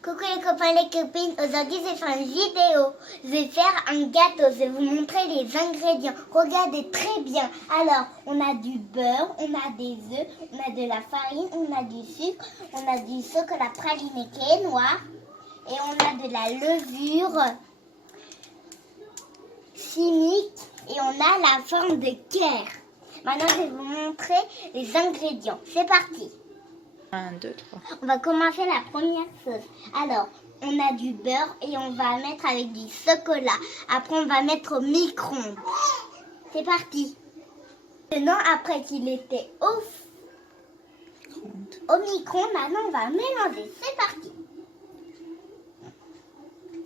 Coucou les copains et les copines, aujourd'hui je vais faire une vidéo. Je vais faire un gâteau, je vais vous montrer les ingrédients. Regardez très bien. Alors, on a du beurre, on a des œufs, on a de la farine, on a du sucre, on a du chocolat praliné qui est noir et on a de la levure chimique et on a la forme de cœur. Maintenant, je vais vous montrer les ingrédients. C'est parti. 1, 2, 3. On va commencer la première chose. Alors, on a du beurre et on va mettre avec du chocolat. Après, on va mettre au micro-ondes. C'est parti. Maintenant, après qu'il était au micro-ondes, maintenant, on va mélanger. C'est parti.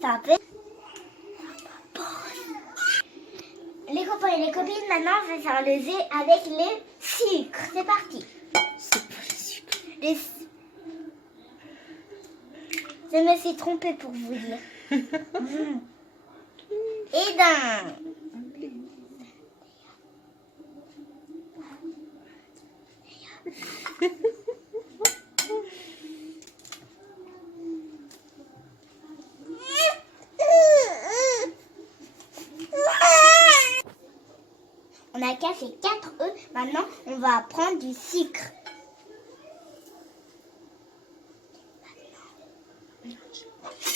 Ça fait... Les copains et les copines, maintenant, je vais faire le jet avec les sucres. C'est parti. C'est pas le sucre. Je me suis trompée pour vous dire. Et d'un. On a cassé 4 œufs. Maintenant, on va prendre du sucre.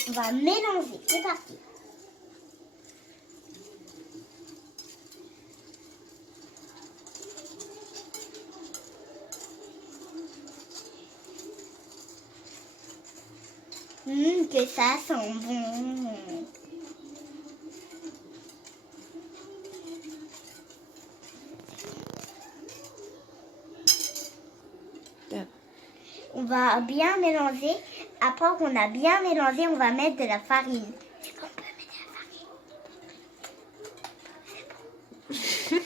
On va mélanger. C'est parti. Que ça sent bon. On va bien mélanger. Après qu'on a bien mélangé, on va mettre de la farine. Est-ce qu'on peut mettre de la farine?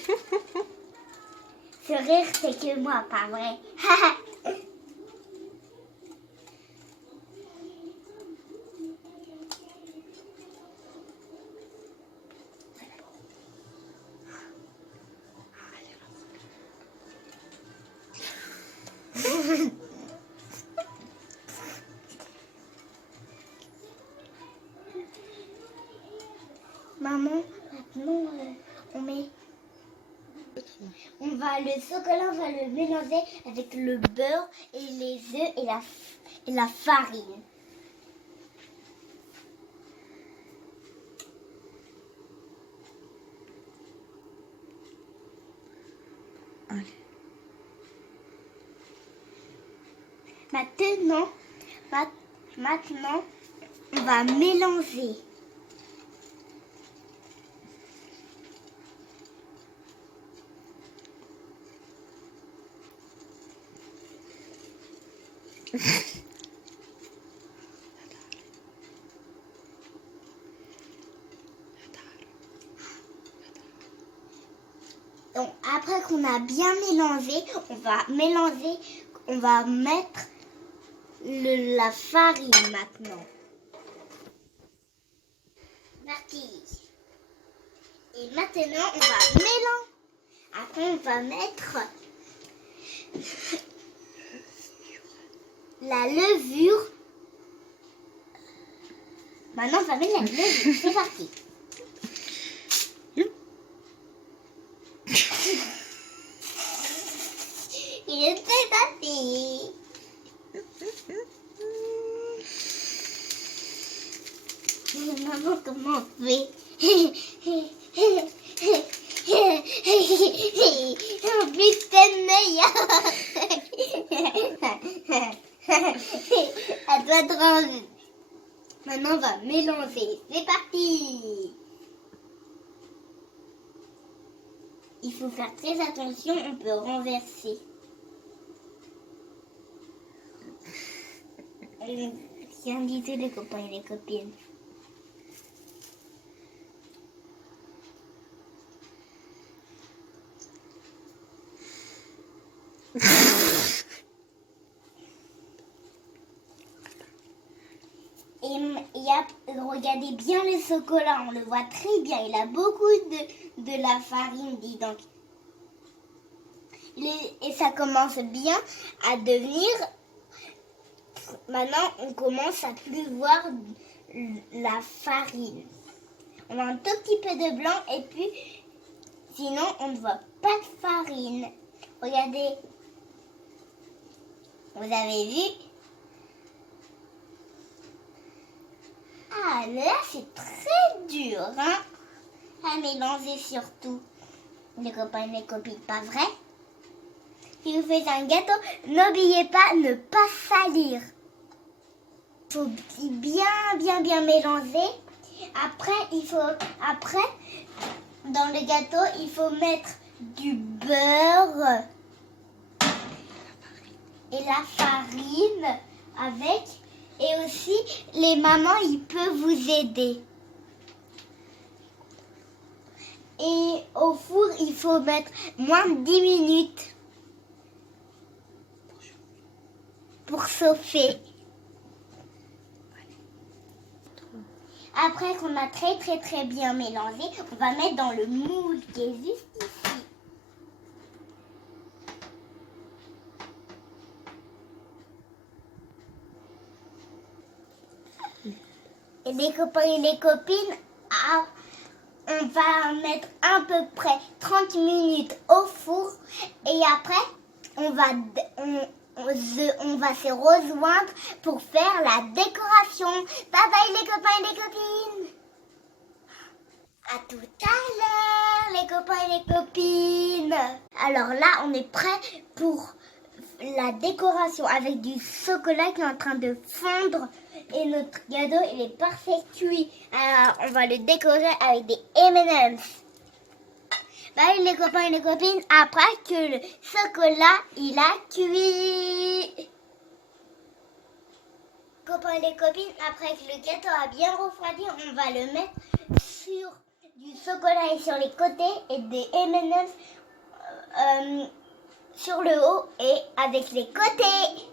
Ce rire, c'est que moi, pas vrai. Maman, maintenant le chocolat, on va le mélanger avec le beurre et les œufs et la farine. Allez. Maintenant, on va mélanger. Donc, après qu'on a bien mélangé, on va mettre la farine maintenant. Parti. Et maintenant, on va mélanger. Après, on va mettre la levure. Maintenant, on va mettre la levure. C'est parti. Il était parti. Maman, comment on fait? En plus, c'est meilleur. À toi de ranger. Maintenant, on va mélanger. C'est parti. Il faut faire très attention, on peut renverser. Rien du tout, les copains et les copines. Regardez bien le chocolat, on le voit très bien. Il a beaucoup de la farine, dis donc. Et ça commence bien à devenir Maintenant, on commence à plus voir la farine. On a un tout petit peu de blanc et puis sinon on ne voit pas de farine. Regardez. Vous avez vu? Ah, là c'est très dur, hein? À mélanger surtout. Les copains et les copines, pas vrai? Si vous faites un gâteau, n'oubliez pas ne pas salir. Il faut bien mélanger. Après, dans le gâteau, il faut mettre du beurre et la farine avec. Et aussi, les mamans, ils peuvent vous aider. Et au four, il faut mettre moins de 10 minutes pour chauffer. Après qu'on a très bien mélangé, on va mettre dans le moule qui est juste ici. Et les copains et les copines, on va mettre à peu près 30 minutes au four et après on va se rejoindre pour faire la décoration. Bye bye les copains et les copines. À tout à l'heure les copains et les copines. Alors là on est prêt pour la décoration avec du chocolat qui est en train de fondre et notre gâteau il est parfait cuit. Alors on va le décorer avec des M&M's. Bye les copains et les copines, après que le chocolat il a cuit. Copains et les copines, après que le gâteau a bien refroidi, on va le mettre sur du chocolat et sur les côtés et des M&M's sur le haut et avec les côtés.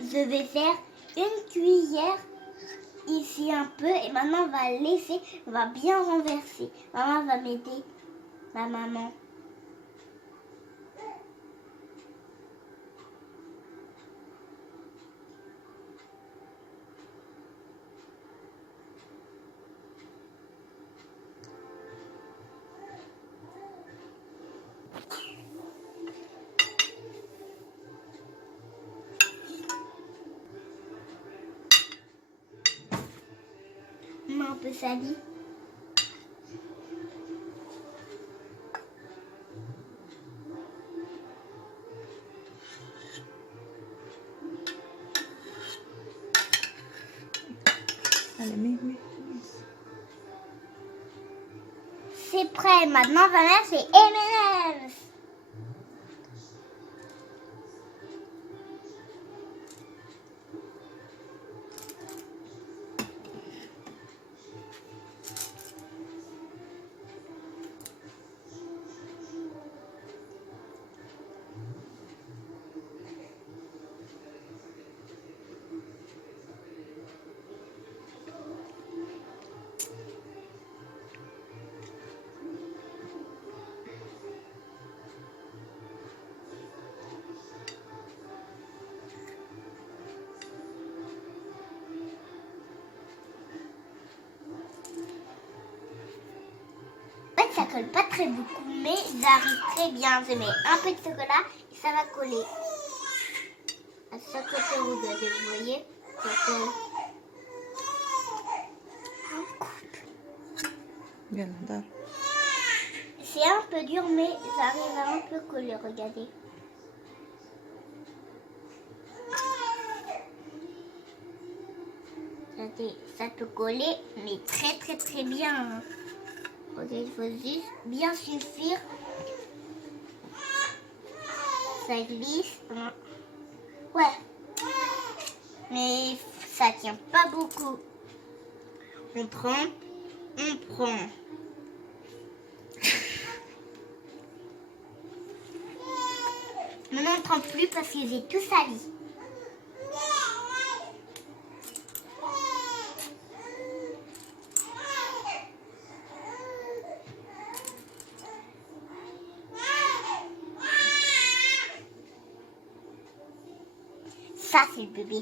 Je vais faire une cuillère ici un peu et maintenant on va laisser, on va bien renverser. Maman va m'aider, ma maman. Maman un peu salie. Allez, mets. C'est prêt, maintenant on va mettre les M&M's. Ça colle pas très beaucoup, mais j'arrive très bien. Je mets un peu de chocolat et ça va coller. À chaque côté, regardez, vous voyez, ça colle. Bien, là. C'est un peu dur, mais j'arrive à un peu coller, regardez. Regardez, ça peut coller, mais très bien. Il faut juste bien suffire. Ça glisse. Ouais. Mais ça tient pas beaucoup. On prend. Maintenant, on ne prend plus parce que j'ai tout sali. Ça, c'est le bébé.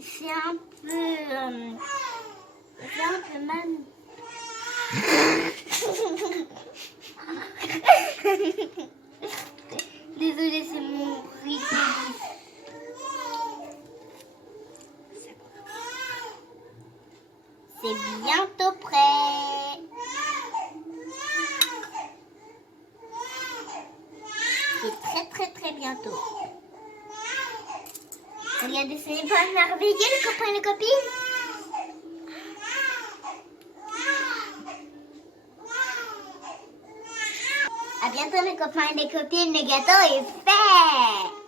C'est un peu mal. Désolée, c'est mon rythme. C'est bientôt prêt. C'est très bientôt. Regardez, ce n'est pas merveilleux, les copains et les copines? À bientôt, les copains et les copines. Le gâteau est fait.